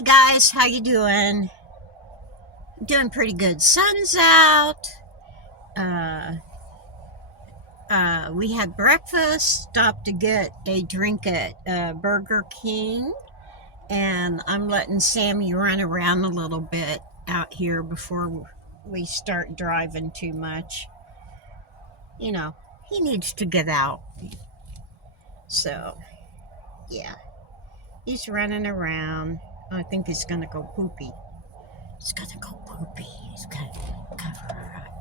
Hey guys, how you doing? Doing pretty good. Sun's out. Uh, we had breakfast. Stopped to get a drink at Burger King, and I'm letting Sammy run around a little bit out here before we start driving too much. You know, he needs to get out. So, yeah, he's running around. I think he's gonna go poopy. He's gonna go poopy. He's gonna cover up.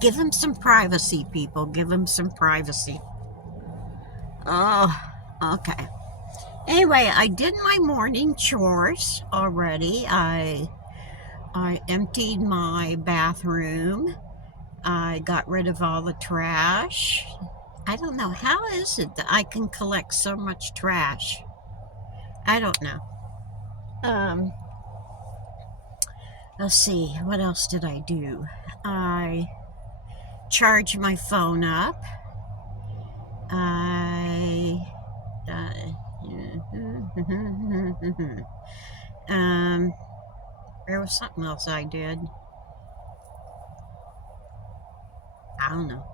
Give him some privacy, people. Give him some privacy. Oh, okay. Anyway, I did my morning chores already. I emptied my bathroom. I got rid of all the trash. I don't know, how is it that I can collect so much trash? I don't know. Let's see, what else did I do? I charged my phone up. There was something else I did. I don't know.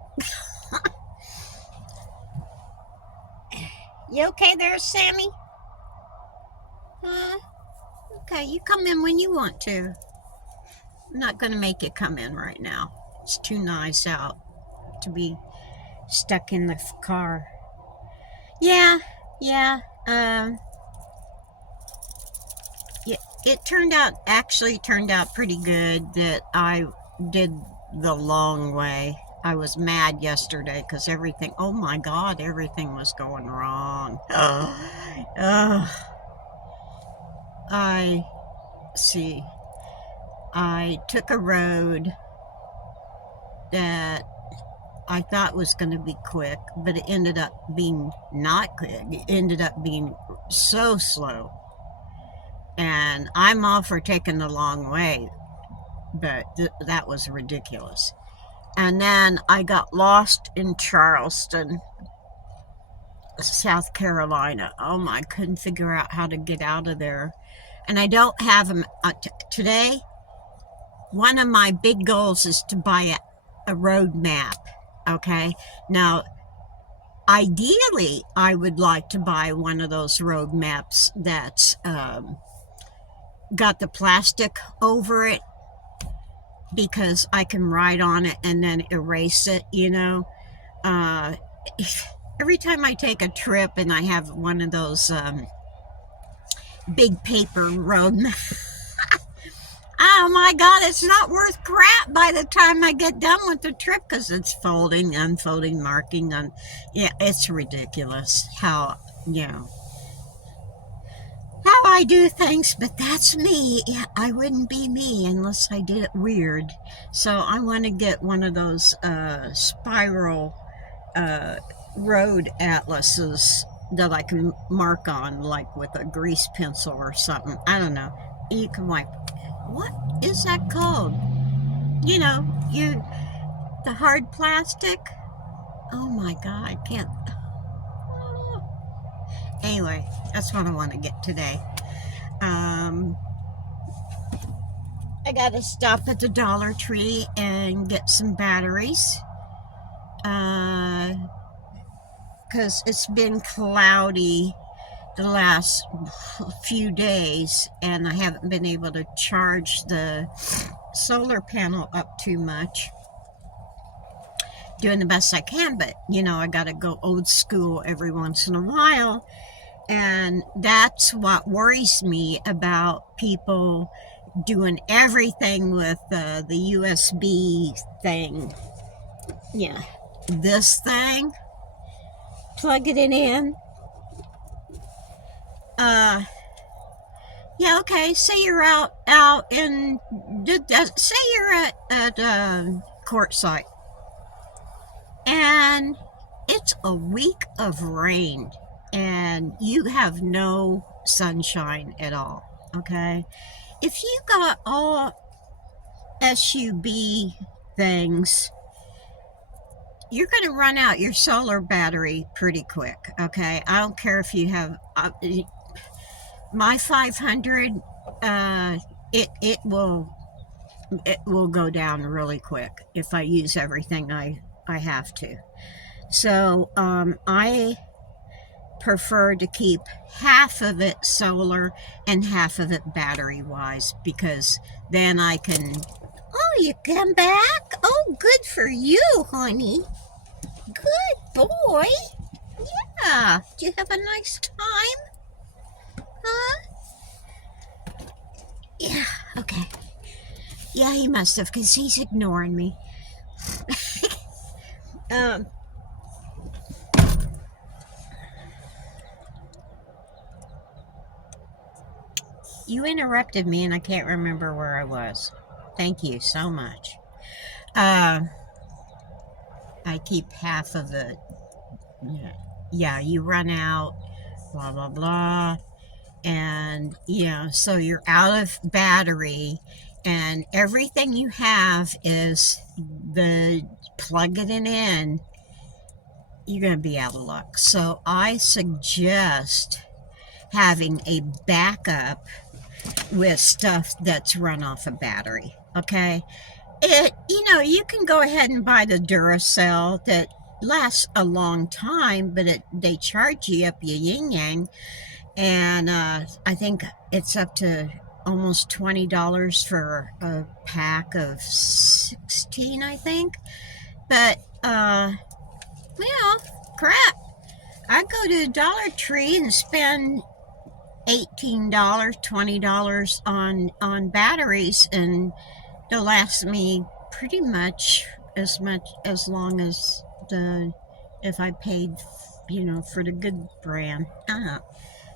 You okay there, Sammy? Okay, you come in when you want to. I'm not going to make you come in right now. It's too nice out to be stuck in the car. Yeah. It actually turned out pretty good that I did the long way. I was mad yesterday because oh my God, everything was going wrong. I took a road that I thought was going to be quick, but it ended up being not quick. It ended up being so slow. And I'm all for taking the long way, but that was ridiculous. And then I got lost in Charleston, South Carolina. I couldn't figure out how to get out of there. And I don't have them today. One of my big goals is to buy a road map. Okay. Now, ideally, I would like to buy one of those road maps that's got the plastic over it, because I can write on it and then erase it, every time I take a trip and I have one of those big paper road maps, oh my God, it's not worth crap by the time I get done with the trip, because it's folding, unfolding, marking on. Yeah, it's ridiculous how I do things, but that's me. Yeah, I wouldn't be me unless I did it weird. So I want to get one of those spiral road atlases that I can mark on, like with a grease pencil or something. I don't know. You can what is that called? The hard plastic. Oh my God, I can't. Anyway, that's what I want to get today. I gotta stop at the Dollar Tree and get some batteries, because it's been cloudy the last few days, and I haven't been able to charge the solar panel up too much. Doing the best I can, but I gotta go old school every once in a while. And that's what worries me about people doing everything with the USB thing. Yeah, this thing, plugging it in. Yeah, okay, say you're out in, say you're at Quartzsite, and it's a week of rain, and you have no sunshine at all, okay? If you got all SUB things, you're going to run out your solar battery pretty quick, okay? I don't care if you have... my 500 uh, it will go down really quick if I use everything I have to. So I prefer to keep half of it solar and half of it battery wise, because then I can. Oh, you come back? Oh, good for you, honey. Good boy. Yeah. Did you have a nice time? Huh? Yeah. Okay. Yeah, he must have, because he's ignoring me. um, you interrupted me and I can't remember where I was. Thank you so much. Uh, I keep half of it. Yeah. Yeah, you run out, blah, blah, blah. And, so you're out of battery, and everything you have is the plugging it in. You're going to be out of luck. So I suggest having a backup with stuff that's run off a battery. Okay. You can go ahead and buy the Duracell that lasts a long time, but they charge you up your yin yang, and I think it's up to almost $20 for a pack of 16, I think. But crap, I go to Dollar Tree and spend $18, $20 on batteries, and they'll last me pretty much as long as if I paid, for the good brand.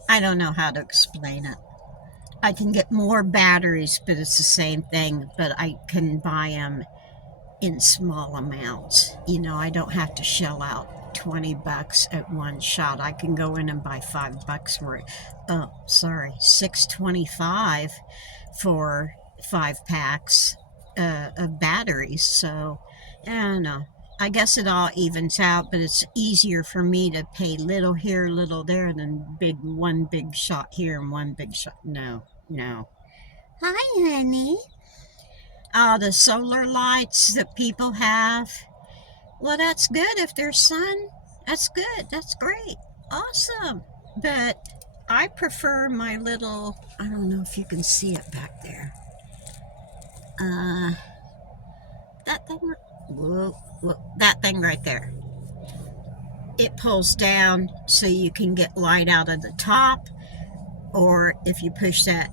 I don't know how to explain it. I can get more batteries, but it's the same thing, but I can buy them in small amounts. I don't have to shell out $20 at one shot. I can go in and buy $5 worth. Oh, sorry, $6.25 for 5 packs of batteries. So I don't know. I guess it all evens out, but it's easier for me to pay little here, little there, than one big shot here and one big shot. No, no. Hi, honey. The solar lights that people have. Well, that's good if there's sun. That's good. That's great. Awesome. But I prefer my little, I don't know if you can see it back there. That thing, that thing right there. It pulls down so you can get light out of the top, or if you push that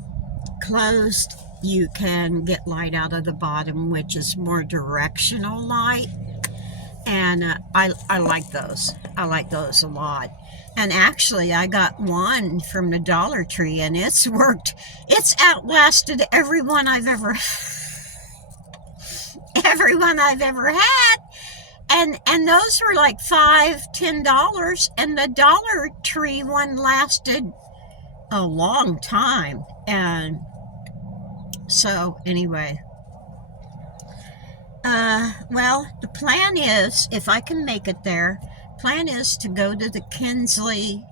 closed, you can get light out of the bottom, which is more directional light. And I like those. I like those a lot. And actually, I got one from the Dollar Tree, and it's worked. It's outlasted everyone I've ever had. And those were like $5-10, and the Dollar Tree one lasted a long time. And so anyway, well, the plan is, if I can make it there, plan is to go to the Kingsley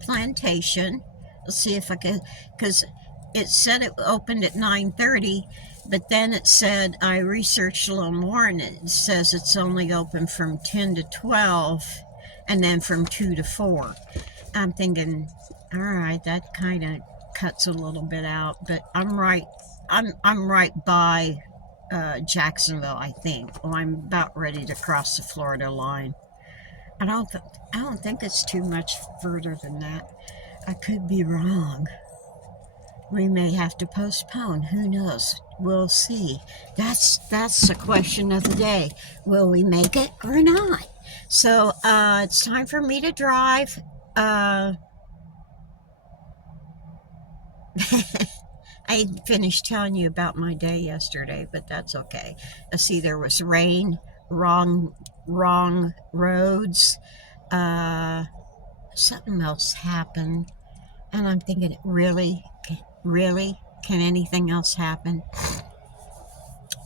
Plantation. Let's see if I can, because it said it opened at 9:30, but then it said, I researched a little more, and it says it's only open from 10 to 12, and then from 2 to 4. I'm thinking, all right, that kind of cuts a little bit out, but I'm right by Jacksonville, I think. Well, I'm about ready to cross the Florida line. I don't think it's too much further than that. I could be wrong. We may have to postpone. Who knows? We'll see. That's the question of the day. Will we make it or not? So it's time for me to drive. I finished telling you about my day yesterday, but that's okay. See, there was rain, wrong roads. Something else happened, and I'm thinking, really, can anything else happen?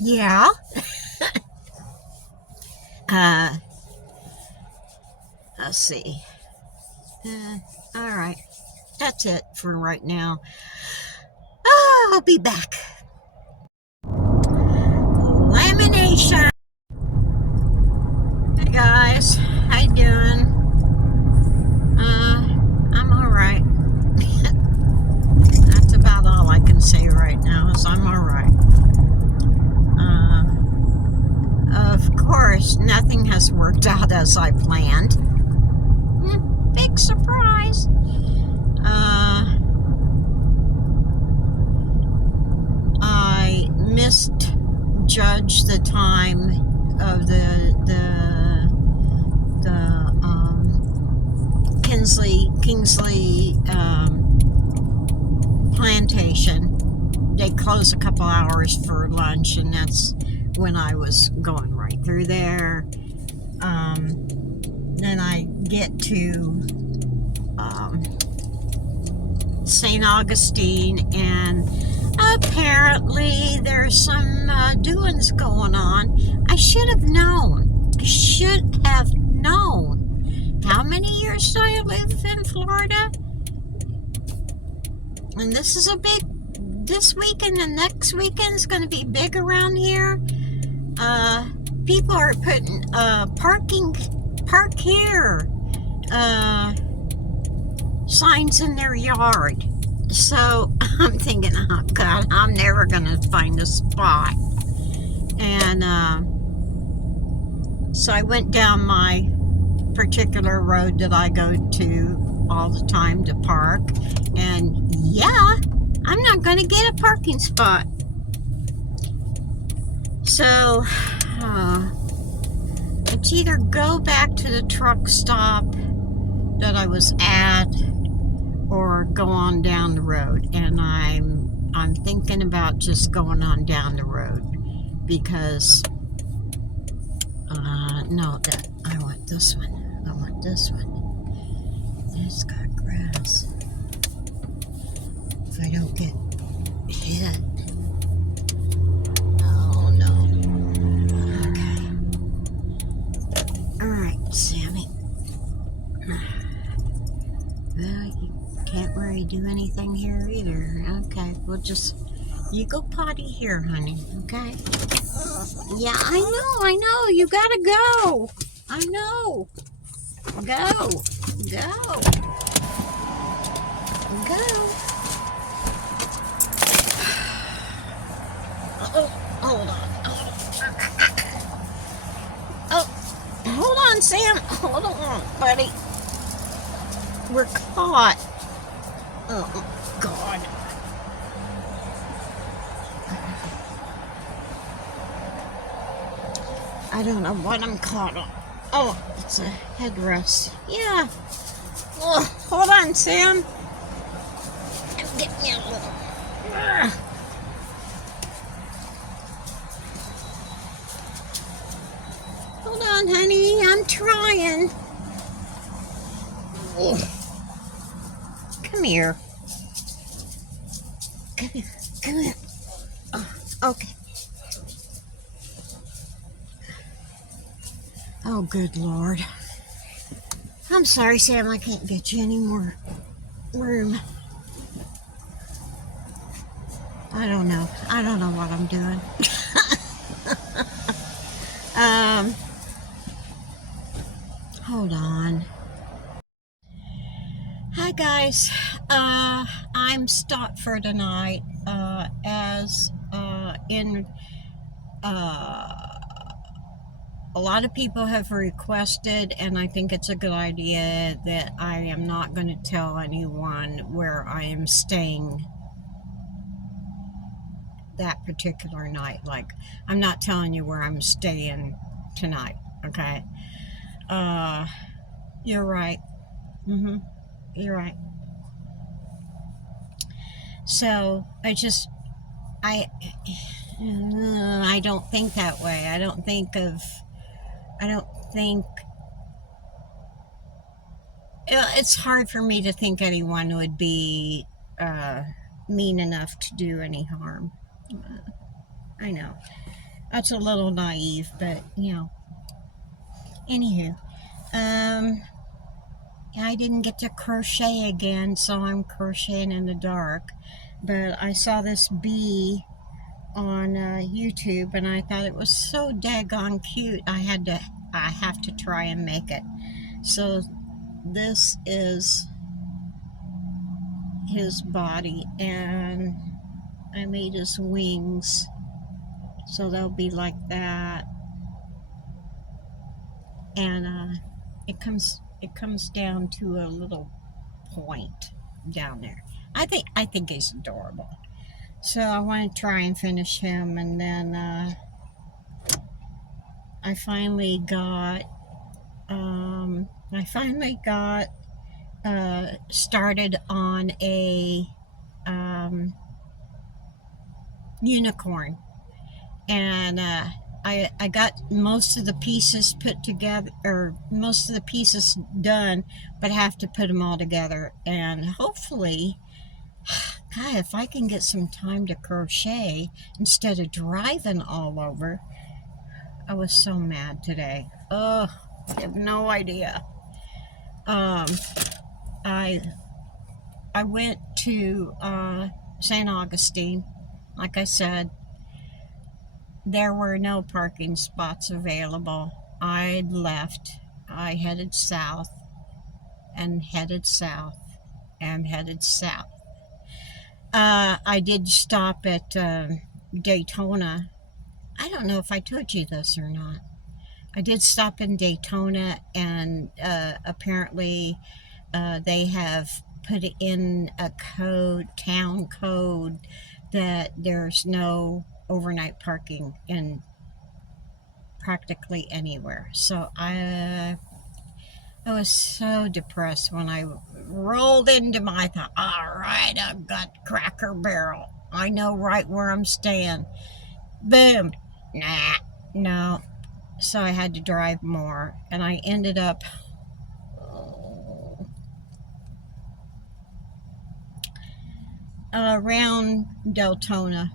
Yeah. Let's see. All right, that's it for right now. I'll be back. Lamination. Hey guys, how you doing? I'm alright. That's about all I can say right now is I'm alright. Of course, nothing has worked out as I planned. Big surprise. I misjudged the time of the Kingsley Plantation. They close a couple hours for lunch, and that's when I was going right through there. Then I get to St. Augustine, and apparently there's some doings going on. I should have known. I should have known. How many years do I live in Florida? And this is this weekend and next weekend is going to be big around here. People are putting park here signs in their yard. So I'm thinking, oh God, I'm never going to find a spot. And so I went down my particular road that I go to all the time to park, and yeah, I'm not going to get a parking spot. So it's either go back to the truck stop that I was at or go on down the road, and I'm thinking about just going on down the road because no, that I want this one. I want this one. It's got grass. If I don't get hit. Oh no. Okay. Alright, Sammy. Well, you can't really do anything here either. Okay, we'll just... You go potty here, honey, okay? Yeah, I know. You gotta go. I know. Go. Oh, hold on. Oh, hold on, Sam. Hold on, buddy. We're caught. Oh, God. I don't know what I'm caught on. Oh, it's a headrest. Yeah. Oh, hold on, Sam. Get me a little. Hold on, honey. I'm trying. Oh. Come here. Come here. Oh, okay. Oh, good Lord. I'm sorry, Sam. I can't get you any more room. I don't know what I'm doing. Hold on. Hi, guys. I'm stopped for tonight, a lot of people have requested, and I think it's a good idea, that I am not going to tell anyone where I am staying that particular night. Like, I'm not telling you where I'm staying tonight, okay? You're right. You're right. So, I don't think that way. I don't think it's hard for me to think anyone would be mean enough to do any harm. I know that's a little naive, but anywho, I didn't get to crochet again, so I'm crocheting in the dark. But I saw this bee on YouTube, and I thought it was so daggone cute. I have to try and make it. So this is his body, and I made his wings, so they'll be like that. And it comes down to a little point down there. I think he's adorable. So I want to try and finish him, and then I finally got started on a unicorn, and I got most of the pieces put together, or most of the pieces done, but I have to put them all together, and hopefully, God, if I can get some time to crochet instead of driving all over. I was so mad today. Oh, I have no idea. I went to St. Augustine. Like I said, there were no parking spots available. I left. I headed south and headed south and headed south. I did stop at Daytona. I don't know if I told you this or not. I did stop in Daytona, and apparently they have put in a town code, that there's no overnight parking in practically anywhere. So I was so depressed when I rolled into my, I thought, all right, I've got Cracker Barrel. I know right where I'm staying. Boom. Nah, no. So I had to drive more, and I ended up around Deltona,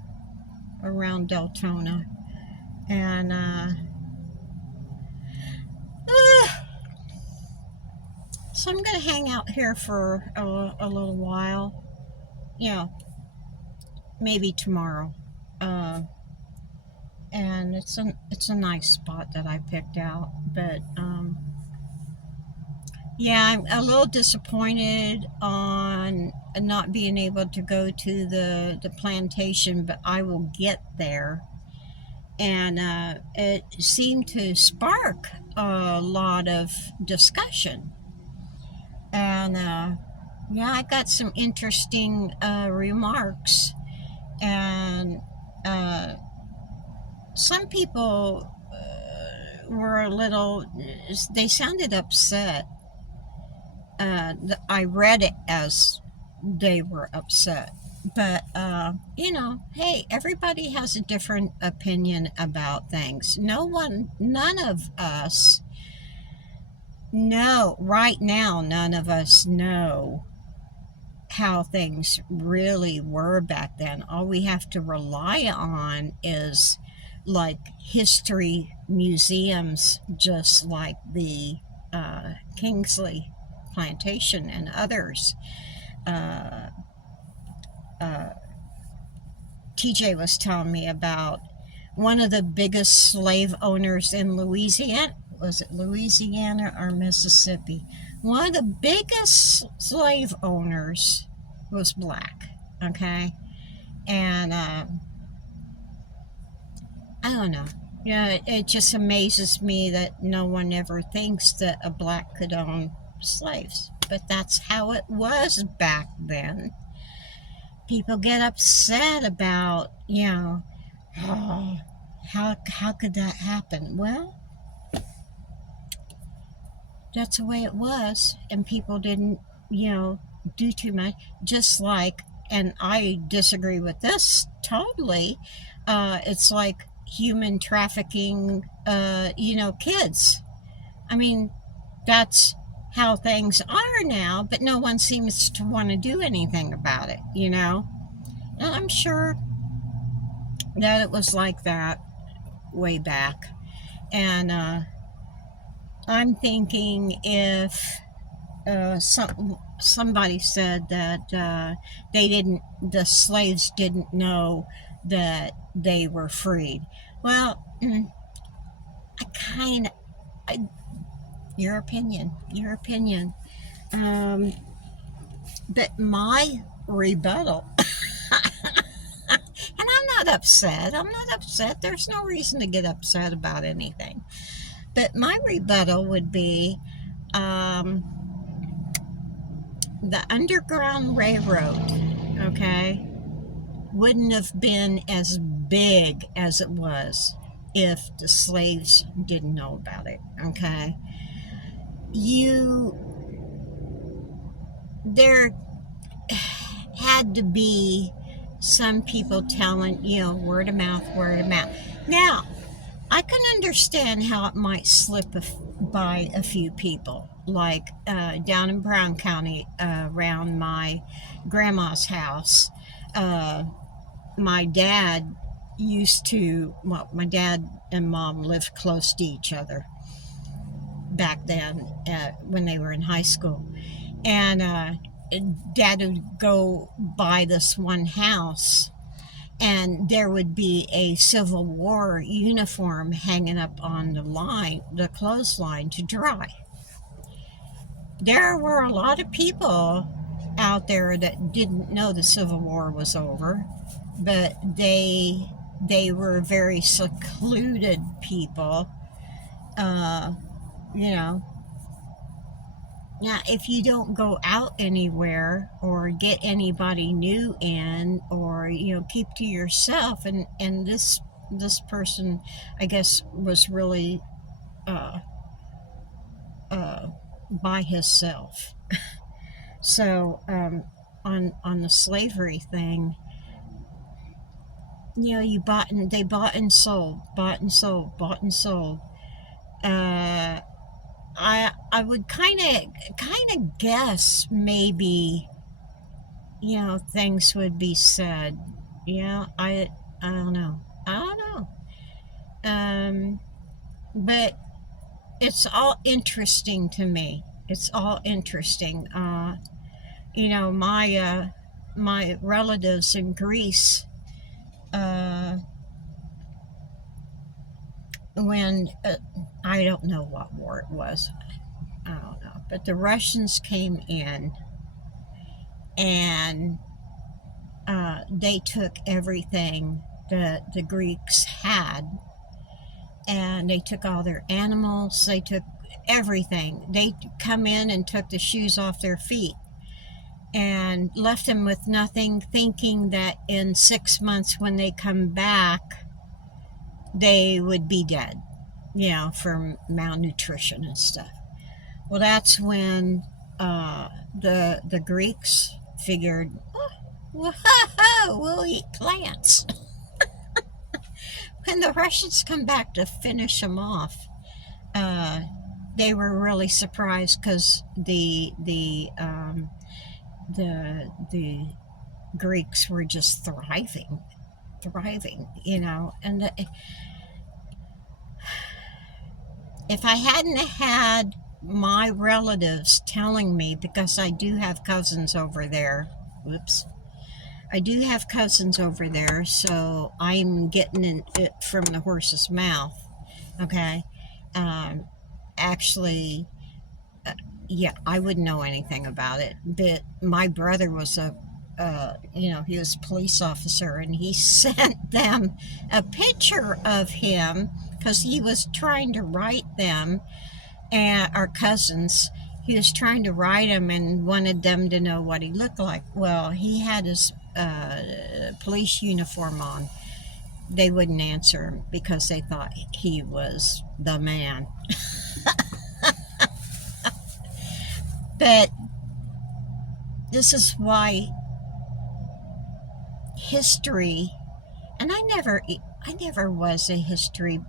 and so I'm going to hang out here for a little while, maybe tomorrow, and it's a nice spot that I picked out, but yeah, I'm a little disappointed on not being able to go to the plantation, but I will get there. And it seemed to spark a lot of discussion. And yeah, I got some interesting remarks. And some people were they sounded upset. I read it as they were upset. But, hey, everybody has a different opinion about things. None of us know, right now, none of us know how things really were back then. All we have to rely on is like history museums, just like the Kingsley Plantation and others. TJ was telling me about one of the biggest slave owners in Louisiana. Was it Louisiana or Mississippi? One of the biggest slave owners was black, okay? And I don't know. Yeah, it just amazes me that no one ever thinks that a black could own slaves. But that's how it was back then. People get upset about, oh, how could that happen? Well, that's the way it was, and people didn't, do too much. Just like, and I disagree with this totally, it's like human trafficking, kids. I mean, that's how things are now, but no one seems to want to do anything about it, And I'm sure that it was like that way back. And I'm thinking, if somebody said that the slaves didn't know that they were freed. Well, I kind of, your opinion. Um, but my rebuttal, and I'm not upset. I'm not upset. There's no reason to get upset about anything. But my rebuttal would be, um, the Underground Railroad, okay, wouldn't have been as big as it was if the slaves didn't know about it, okay? You, there had to be some people telling, word of mouth, word of mouth. Now, I can understand how it might slip by a few people, like down in Brown County, around my grandma's house. Uh, my dad my dad and mom lived close to each other back then when they were in high school. And Dad would go by this one house, and there would be a Civil War uniform hanging up on the clothesline to dry. There were a lot of people out there that didn't know the Civil War was over, but they were very secluded people. Uh, you know, Now, if you don't go out anywhere or get anybody new in, or keep to yourself, and this person, I guess, was really uh, uh, by himself. So on the slavery thing, they bought and sold, bought and sold, bought and sold. Uh, I would kind of guess maybe things would be said. I don't know. I don't know. But it's all interesting to me. It's all interesting. My relatives in Greece, uh, when I don't know what war it was. I don't know, but the Russians came in, and they took everything that the Greeks had, and they took all their animals. They took everything. They come in and took the shoes off their feet and left them with nothing, thinking that in 6 months when they come back, they would be dead, from malnutrition and stuff. Well, that's when the Greeks figured, whoa, we'll eat plants. When the Russians come back to finish them off, they were really surprised, because the Greeks were just thriving, and if I hadn't had my relatives telling me, because I do have cousins over there. Whoops. I do have cousins over there, so I'm getting it from the horse's mouth. Okay. Actually, yeah, I wouldn't know anything about it, but my brother was he was a police officer, and he sent them a picture of him, because he was trying to write them, and our cousins, he was trying to write them and wanted them to know what he looked like. Well, he had his police uniform on. They wouldn't answer him because they thought he was the man. But this is why history, and I never was a history.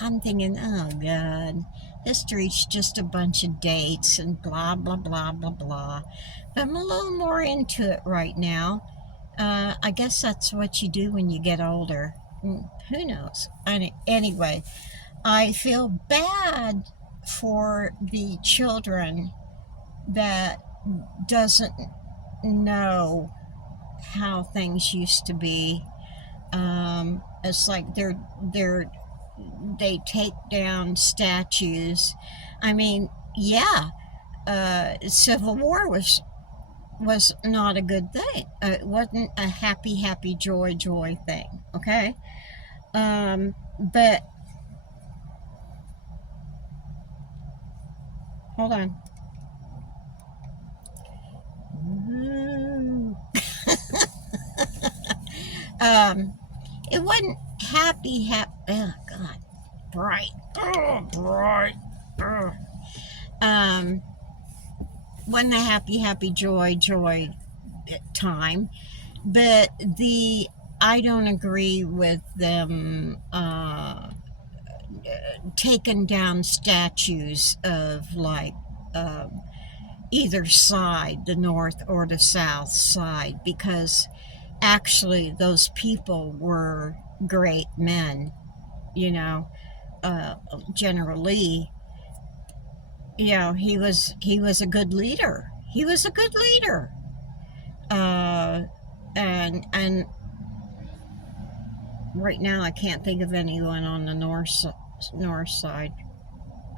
I'm thinking, oh God, history's just a bunch of dates and blah, blah, blah, blah, blah. But I'm a little more into it right now. I guess that's what you do when you get older. Who knows? Anyway, I feel bad for the children that doesn't know how things used to be. It's like they take down statues. I mean, yeah, Civil War was not a good thing. It wasn't a happy joy thing. Okay, but hold on. um, it wasn't happy. Oh God, bright. Oh, bright. Oh. Wasn't a happy joy time, but I don't agree with them taking down statues of like uh, either side, the north or the south side, because actually those people were great men, you know. General Lee, he was a good leader. He was a good leader. And right now I can't think of anyone on the north side.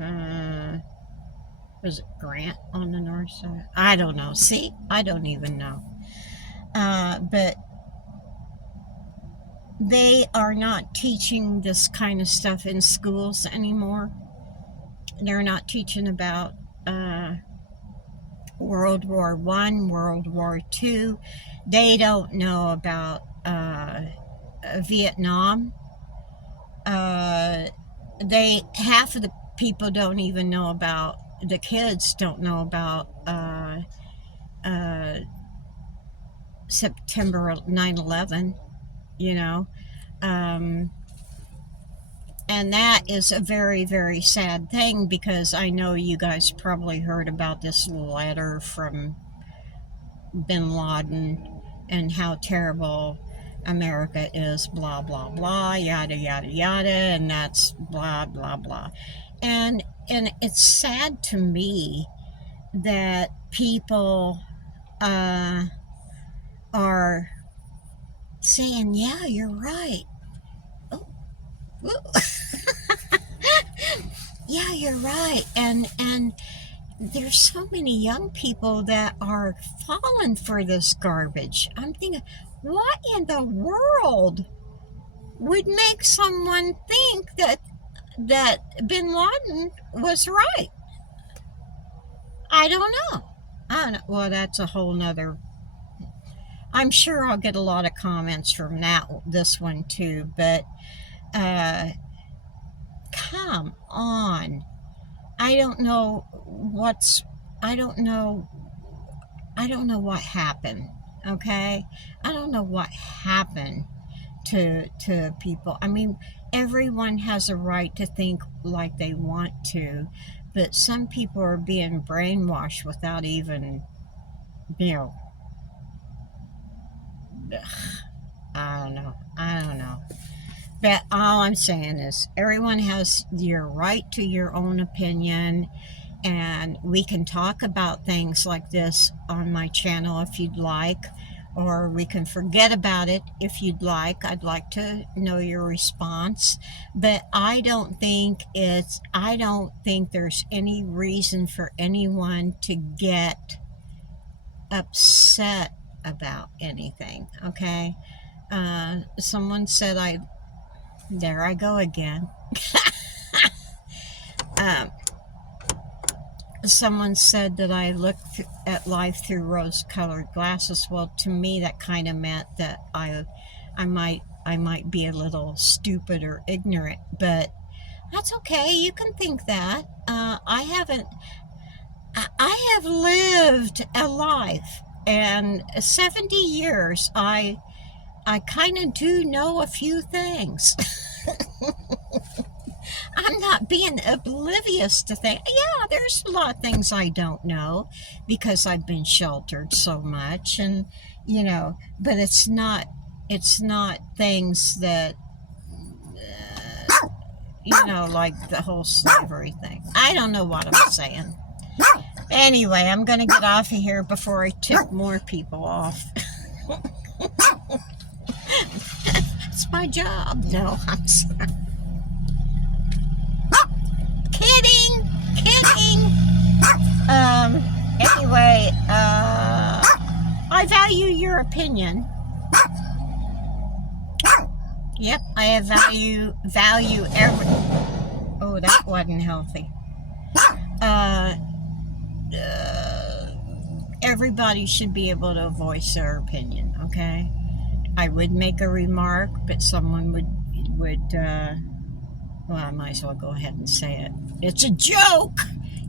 Uh, was it Grant on the north side? I don't know. See, I don't even know. But they are not teaching this kind of stuff in schools anymore. They're not teaching about World War One, World War Two. They don't know about Vietnam. Half of the people don't even know about, the kids don't know about uh, September 9/11. You know, um, and that is a very sad thing, because I know you guys probably heard about this letter from Bin Laden and how terrible America is, blah blah blah, yada yada yada, and that's blah blah blah. And it's sad to me that people are saying, yeah, you're right. Oh, yeah, you're right. And there's so many young people that are falling for this garbage. I'm thinking, what in the world would make someone think that Bin Laden was right? I don't know. I don't know. Well, that's a whole nother. I'm sure I'll get a lot of comments from this one too. But uh, come on. I don't know what's. I don't know. I don't know what happened. Okay, I don't know what happened to people. I mean, everyone has a right to think like they want to, but some people are being brainwashed without even, you know, I don't know. I don't know. But all I'm saying is everyone has your right to your own opinion, and we can talk about things like this on my channel if you'd like, or we can forget about it if you'd like. I'd like to know your response. But I don't think there's any reason for anyone to get upset about anything. Okay. Someone said there I go again. Someone said that I look at life through rose-colored glasses. Well, to me, that kind of meant that I might be a little stupid or ignorant, but that's okay. You can think that. I have lived a life, and 70 years. I kind of do know a few things. I'm not being oblivious to things. Yeah, there's a lot of things I don't know because I've been sheltered so much, and but it's not things that like the whole slavery thing. I don't know what I'm saying. Anyway, I'm going to get off of here before I tip more people off. It's my job. No, I'm sorry. Kidding. Anyway, I value your opinion. Yep, I value every. Oh, that wasn't healthy. Everybody should be able to voice their opinion. Okay, I would make a remark, but someone would. Well, I might as well go ahead and say it. It's a joke.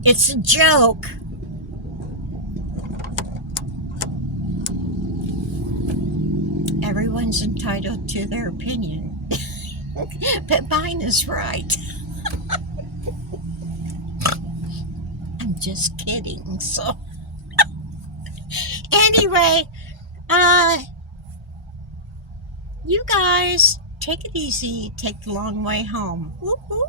It's a joke. Everyone's entitled to their opinion. But mine is right. I'm just kidding. So, anyway, you guys take it easy. Take the long way home. Whoop, whoop.